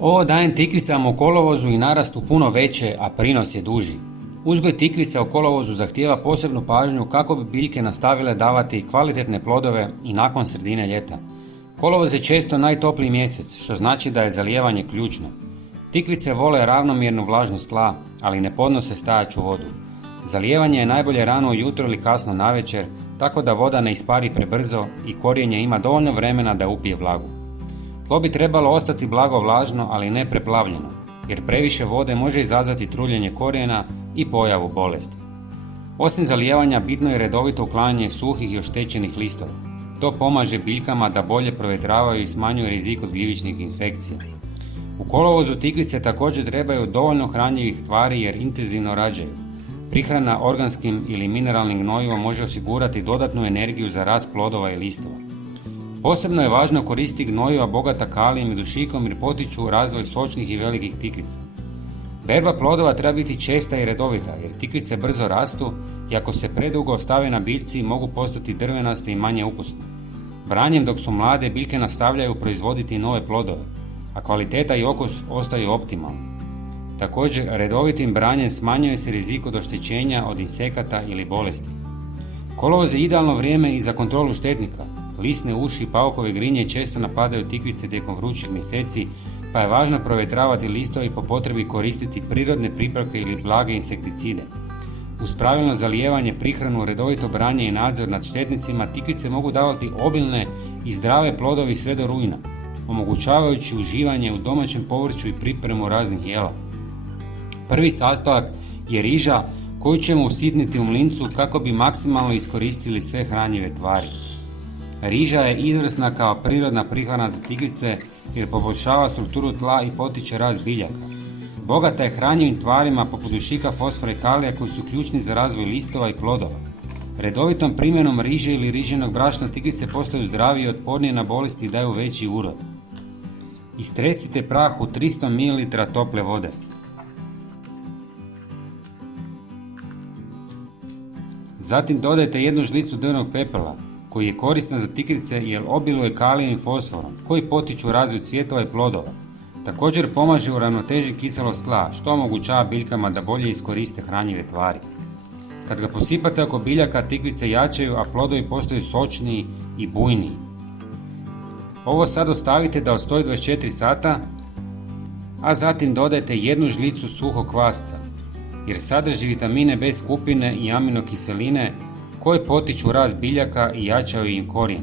Ovo dajem tikvicama u kolovozu i narastu puno veće, a prinos je duži. Uzgoj tikvica u kolovozu zahtijeva posebnu pažnju kako bi biljke nastavile davati kvalitetne plodove i nakon sredine ljeta. Kolovoz je često najtopliji mjesec, što znači da je zalijevanje ključno. Tikvice vole ravnomjernu vlažnost tla, ali ne podnose stajaću vodu. Zalijevanje je najbolje rano ujutro ili kasno navečer, tako da voda ne ispari prebrzo i korijenje ima dovoljno vremena da upije vlagu. Tlo bi trebalo ostati blago vlažno, ali ne preplavljeno, jer previše vode može izazvati truljenje korijena i pojavu bolesti. Osim zalijevanja, bitno je redovito uklanjanje suhih i oštećenih listova. To pomaže biljkama da bolje provjetravaju i smanjuje rizik od gljivičnih infekcija. U kolovozu tikvice također trebaju dovoljno hranjivih tvari jer intenzivno rađaju. Prihrana organskim ili mineralnim gnojivom može osigurati dodatnu energiju za rast plodova i listova. Posebno je važno koristiti gnojiva bogata kalijem i dušikom jer potiču razvoj sočnih i velikih tikvica. Berba plodova treba biti česta i redovita jer tikvice brzo rastu i ako se predugo ostave na biljci mogu postati drvenaste i manje ukusne. Branjem dok su mlade biljke nastavljaju proizvoditi nove plodove, a kvaliteta i okus ostaju optimalni. Također, redovitim branjem smanjuje se rizik od oštećenja od insekata ili bolesti. Kolovoz je idealno vrijeme i za kontrolu štetnika. Lisne uši i paukove grinje često napadaju tikvice tijekom vrućih mjeseci, pa je važno provjetravati listove i po potrebi koristiti prirodne pripravke ili blage insekticide. Uz pravilno zalijevanje, prihranu, redovito branje i nadzor nad štetnicima, tikvice mogu davati obilne i zdrave plodovi sve do rujna, omogućavajući uživanje u domaćem povrću i pripremu raznih jela. Prvi sastojak je riža koju ćemo usitniti u mlincu kako bi maksimalno iskoristili sve hranjive tvari. Riža je izvrsna kao prirodna prihrana za tikvice jer poboljšava strukturu tla i potiče rast biljaka. Bogata je hranjivim tvarima poput dušika, fosfora i kalija koji su ključni za razvoj listova i plodova. Redovitom primjenom riže ili riženog brašna tikvice postaju zdravije i otpornije na bolesti i daju veći urod. Istresite prah u 300 ml tople vode. Zatim dodajte jednu žlicu drvnog pepela koji je koristan za tikvice jer obiluje kalijem i fosforom koji potiču razvoj cvjetova i plodova. Također pomaže u ravnoteži kiselost tla što omogućava biljkama da bolje iskoriste hranjive tvari. Kad ga posipate oko biljaka, tikvice jačaju, a plodovi postaju sočniji i bujniji. Ovo sad ostavite da ostoji 24 sata, a zatim dodajte jednu žlicu suhog kvasca jer sadrži vitamine B skupine i aminokiseline koje potiču rast biljaka i jačaju im korijen.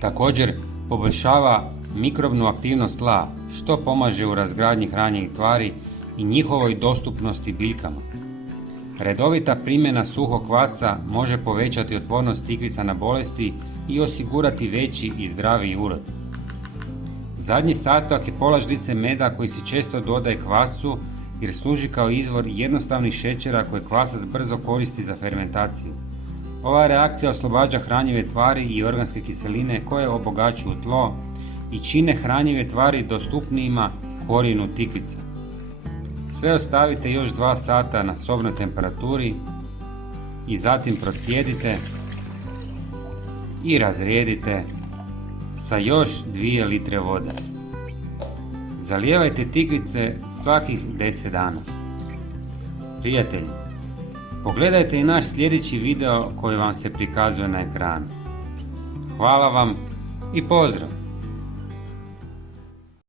Također poboljšava mikrobnu aktivnost tla što pomaže u razgradnji hranjivih tvari i njihovoj dostupnosti biljkama. Redovita primjena suhog kvasca može povećati otpornost tikvica na bolesti i osigurati veći i zdraviji urod. Zadnji sastojak je pola žlice meda koji se često dodaje kvascu jer služi kao izvor jednostavnih šećera koje kvasac brzo koristi za fermentaciju. Ova reakcija oslobađa hranjive tvari i organske kiseline koje obogaćuju tlo i čine hranjive tvari dostupnijima korijenu tikvica. Sve ostavite još 2 sata na sobnoj temperaturi i zatim procijedite i razrijedite sa još 2 litre vode. Zalijevajte tikvice svakih 10 dana. Prijatelji, pogledajte i naš sljedeći video koji vam se prikazuje na ekranu. Hvala vam i pozdrav!